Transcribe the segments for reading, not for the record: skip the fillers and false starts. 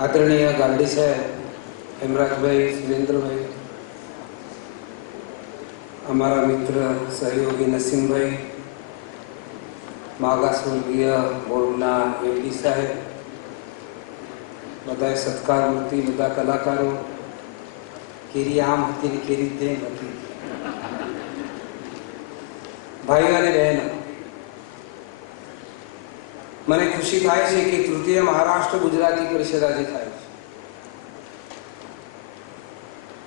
आदरणीय गांधी साहेब, हेमराज भाई, सुरेंद्र भाई, हमारा मित्र सहयोगी नसीम भाई, मागासवर्गीय बोर्डना एमडी साहेब, बधाए सत्कार मूर्ति, बधा कलाकारों, केरी आम हती ने केरी तेम हती, भाई अने बहनों, મને ખુશી થાય છે કે તૃતીય મહારાષ્ટ્ર ગુજરાતી પરિષદ આજે થાય છે.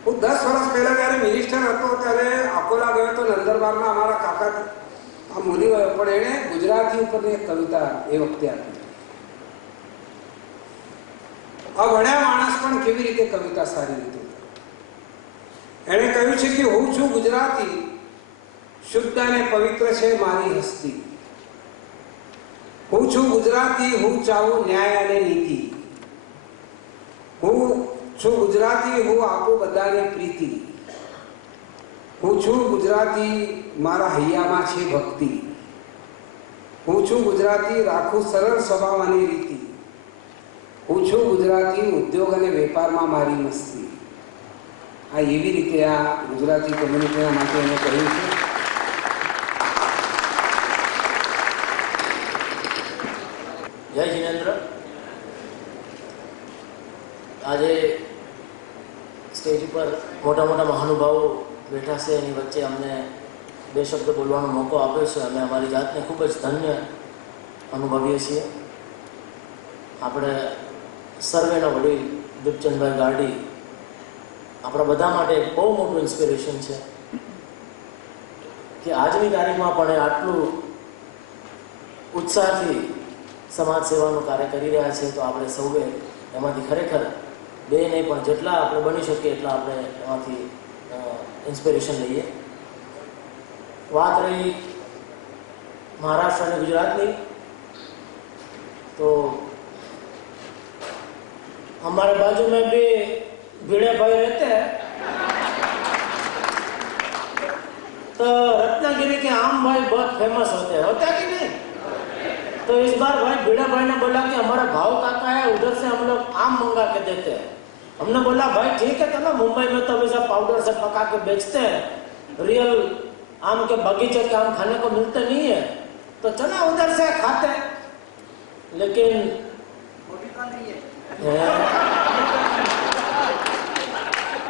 હું 10 વર્ષ પહેલા જ્યારે મિનિસ્ટર હતો ત્યારે અકોલા ગયો તો નંદરબારમાં અમારા કાકા આ મુનિ ગયો, પણ એણે ગુજરાતી ઉપરની એક કવિતા એ વખતે આપી. અભણ્યા માણસ પણ કેવી રીતે કવિતા સારી રીતે એણે કહ્યું છે કે હું છું ગુજરાતી, શુદ્ધ અને પવિત્ર છે મારી હસ્તી. હું છું ગુજરાતી, હું ચાહું ન્યાય અને નીતિ. હું છું ગુજરાતી, હું આપું બધાને પ્રીતિ. હું છું ગુજરાતી, મારા હૈયામાં છે ભક્તિ. હું છું ગુજરાતી, રાખું સરળ સ્વભાવ અને રીતિ. હું છું ગુજરાતી, ઉદ્યોગ અને વેપારમાં મારી મસ્તી. આ એવી રીતે આ ગુજરાતી કમ્યુનિટીના માટે એને કહ્યું છે. जय जिनेन्द्र। आज स्टेज पर मोटा मोटा महानुभावों बैठा से एनी वच्चे अमने बे शब्द बोलवानो मौको आप्यो छे। अमे अमारी जातने खूब ज धन्य अनुभवीए छीए। आपणे सर्वेना वडील दीपचंदभाई गारडी आपणा बधा माटे एक बहु मोटुं इंस्पिरेशन छे कि आजनी तारीखमां पण आटलुं उत्साहथी समाज सेवानुं कार्य करी रह्या छे। तो आपणे सौए एमांथी खरेखर बे नहीं पण जेटला आपणे बनी शकीए एटला आपणे एमांथी इंस्पिरेशन लईए। वात रही महाराष्ट्र अने गुजरातनी, तो हमारे बाजू में भी भिड़े भाई रहते हैं। तो रत्नागिरी के आम भाई बहुत फेमस होते हैं, होता है कि नहीं? तो इस बार भाई भिड़ा भाई ने बोला कि हमारा भाव काका है, उधर से हम लोग आम मंगा के देते हैं। हमने बोला भाई ठीक है, चलो मुंबई में तो वैसा पाउडर से पका के बेचते हैं, रियल आम के बगीचे के आम खाने को मिलते नहीं है, तो चलो उधर से खाते हैं। लेकिन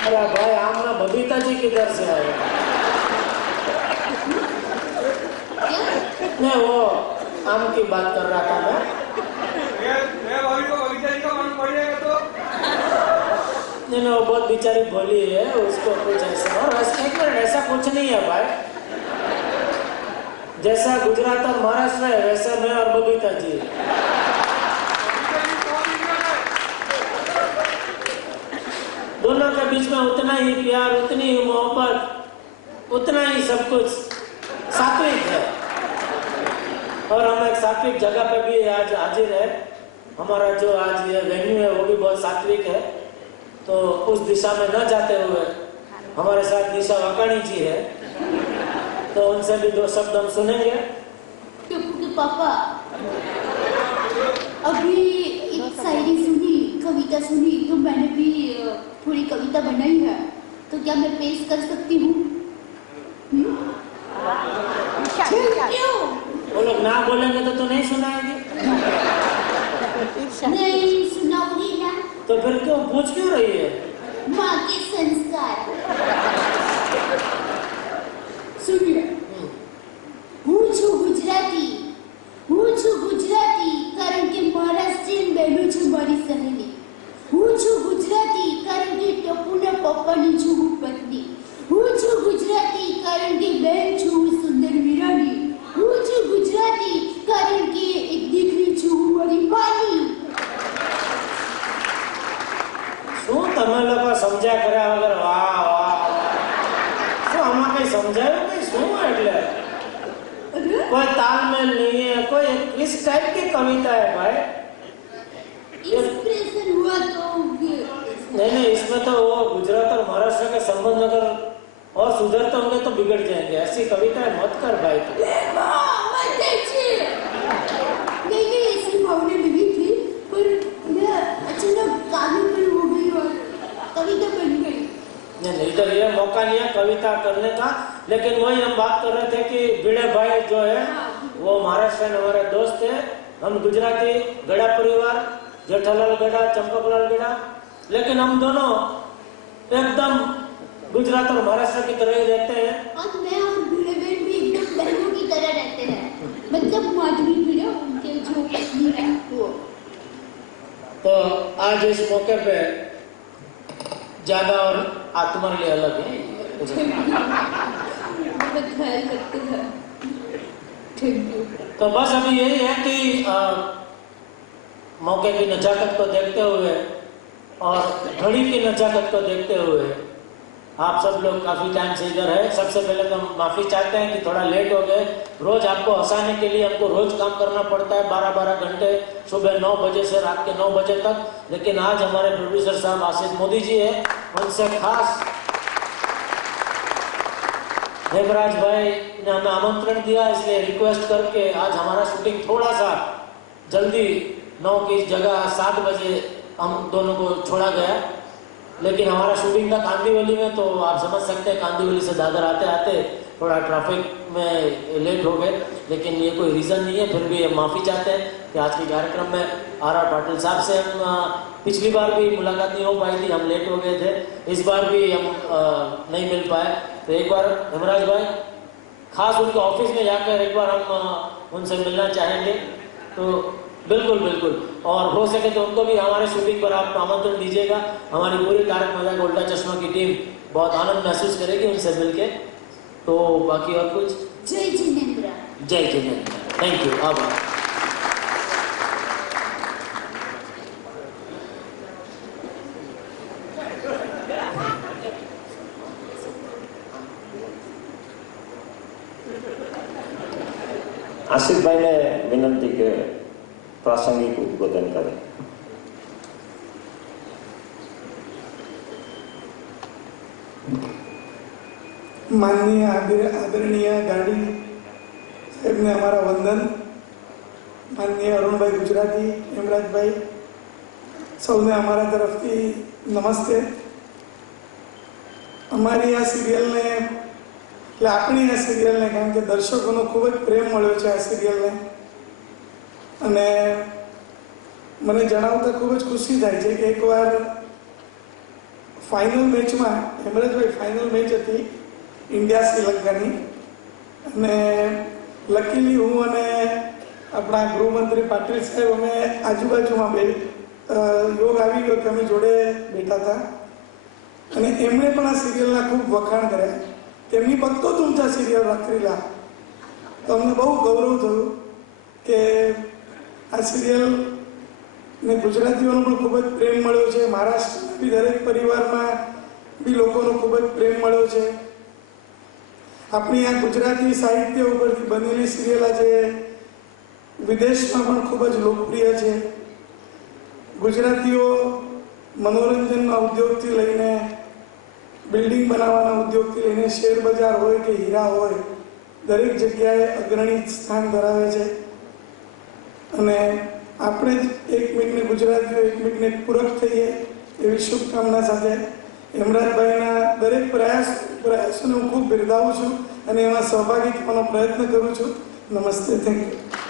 अरे भाई आम में बबीता जी किधर से आए? नहीं, वो आम की बात कर रहा था मैं। नहीं, वो बहुत बेचारी भोली है, उसको कुछ ऐसा और एक मिनट, ऐसा कुछ नहीं है भाई। जैसा गुजरात और महाराष्ट्र है वैसा मैं और बबीता जी। दोनों के बीच में उतना ही प्यार, उतनी ही मोहब्बत, उतना ही सब कुछ सात्विक है। और हम एक सात्विक जगह पे भी आज हाजिर है। हमारा जो आज ये वेन्यू है वो भी बहुत सात्विक है। तो उस दिशा में न जाते हुए हमारे साथ निशा वाकाणी जी है, तो उनसे भी 2 शब्द हम सुनेंगे। टुकटुक पापा, अभी एक शायरी सुनी, कविता सुनी, तो मैंने भी थोड़ी कविता बनाई है, तो क्या मैं पेश कर सकती हूँ? क्यों? वो लोग ना बोलेंगे तो नहीं सुनाएंगे। नहीं सुनाऊंगी ना। तो फिर क्यों पूछ क्यों रही है? माँ के संस्कार। सुनिए, હું છું ગુજરાતી, કારણ કે મહારાષ્ટ્રીયન બહેનો છે મારી સહેલી. હું છું ગુજરાતી કારણ કે ટપુના પપ્પાની છું હું પત્ની. હું છું ગુજરાતી કારણ કે બહેન છું હું સુંદર વીરાની. હું છું ગુજરાતી કારણ કે એક દીકરી છું હું મારી માની. શું તમે લોકો સમજ્યા કર્યા વગર વાહ વાહ શું આમાં કઈ સમજાયું કઈ શું એટલે कोई तालमेल नहीं है, कोई इस टाइप की कविता है भाई। इंस्पिरेशन हुआ तो नहीं, इसमें तो वो गुजरात और महाराष्ट्र के संबंध अगर और सुधरते होंगे तो बिगड़ जाएंगे। ऐसी कविताएं मत कर भाई। नहीं, ऐसी भावना नहीं थी, पर मैं अचानक कविता करने का। लेकिन वही हम बात कर रहे थे कि भिड़े भाई जो है वो महाराष्ट्र हमारे दोस्त है। हम गुजराती गड़ा परिवार, जेठालाल गड़ा, चंपकलाल गड़ा, लेकिन हम दोनों एकदम गुजरात और महाराष्ट्र की तरह ही रहते हैं। और मैं और भिड़े बहन भी एकदम बहनों की तरह रहते हैं, मतलब माधवी भिड़े उनके जो पत्नी है वो। तो आज इस मौके पे ज्यादा और तुम्हारे लिए अलग है, बहुत ख्याल रखते हैं। Thank you. तो बस अभी यही है कि मौके की नजाकत को देखते हुए और घड़ी की नजाकत को देखते हुए आप सब लोग काफी टाइम से इधर है। सबसे पहले तो हम माफी चाहते हैं कि थोड़ा लेट हो गए। रोज आपको हंसाने के लिए हमको रोज काम करना पड़ता है 12-12 घंटे, सुबह 9 बजे से रात के 9 बजे तक। लेकिन आज हमारे प्रोड्यूसर साहब आशीष मोदी जी है, उनसे खास हेमराज भाई ने हमें आमंत्रण दिया, इसलिए रिक्वेस्ट करके आज हमारा शूटिंग थोड़ा सा जल्दी 9 की जगह 7 बजे हम दोनों को छोड़ा गया। लेकिन हमारा शूटिंग था कांदीवली में, तो आप समझ सकते हैं कांदीवली से दादर आते आते थोड़ा ट्रैफिक में लेट हो गए। लेकिन ये कोई रीज़न नहीं है, फिर भी हम माफ़ी चाहते हैं कि आज के कार्यक्रम में आर पाटिल साहब से हम पिछली बार भी मुलाकात नहीं हो पाई थी, हम लेट हो गए थे। इस बार भी हम नहीं मिल पाए। तो एक बार हेमराज भाई खास उनके ऑफिस में जाकर एक बार हम उनसे मिलना चाहेंगे। तो बिल्कुल बिल्कुल, और हो सके तो उनको भी हमारे शूटिंग पर आप आमंत्रण दीजिएगा। हमारी पूरी तारक मेहता का उल्टा चश्मा की टीम बहुत आनंद महसूस करेगी उनसे मिलके। तो बाकी और कुछ? जय जिनेंद्र। जय जिनेंद्र। Thank you. आभार। आशीष भाई ने विनंती के प्रासंगिक उद्बोधन करें। माननीय आदरणीय गाड़ी साहेब ने हमारा वंदन। माननीय अरुण भाई गुजराती, हेमराज भाई સૌને અમારા તરફથી નમસ્તે। અમારી આ સિરિયલને એટલે આપણી આ સિરિયલને કારણ કે દર્શકોનો ખૂબ જ પ્રેમ મળ્યો છે આ સિરિયલને, અને મને જણાવતા ખૂબ જ ખુશી થાય છે કે એકવાર ફાઇનલ મેચમાં હેમરાજભાઈ ફાઇનલ મેચ હતી ઇન્ડિયા શ્રીલંકાની, અને લકીલી હું અને આપણા ગૃહમંત્રી પાટીલ સાહેબ અમે આજુબાજુમાં योग આવી ગયો કે અમે જોડે બેઠા હતા, અને એમણે પણ આ સિરિયલના ખૂબ વખાણ કર્યા કે मी बघतो तुमचा सिरियल रात्रीला। તો અમને બહુ ગૌરવ થયું કે આ સિરિયલને ગુજરાતીઓનો પણ ખૂબ જ પ્રેમ મળ્યો છે, મહારાષ્ટ્રના બી દરેક પરિવારમાં બી લોકોનો ખૂબ જ પ્રેમ મળ્યો છે। આપણી આ ગુજરાતી સાહિત્ય ઉપરથી બનેલી સિરિયલ આજે વિદેશમાં પણ ખૂબ જ લોકપ્રિય છે। ગુજરાતીઓ મનોરંજનના ઉદ્યોગથી લઈને બિલ્ડિંગ બનાવવાના ઉદ્યોગથી લઈને શેર બજાર હોય કે હીરા હોય દરેક જગ્યાએ અગ્રણી સ્થાન ધરાવે છે, અને આપણે જ એકમેકને ગુજરાતીઓ એકમેકને પૂરક થઈએ એવી શુભકામના સાથે હેમરાજભાઈના દરેક પ્રયાસોને હું ખૂબ બિરદાવું છું અને એમાં સહભાગી થવાનો પ્રયત્ન કરું છું। નમસ્તે, થેન્ક યુ।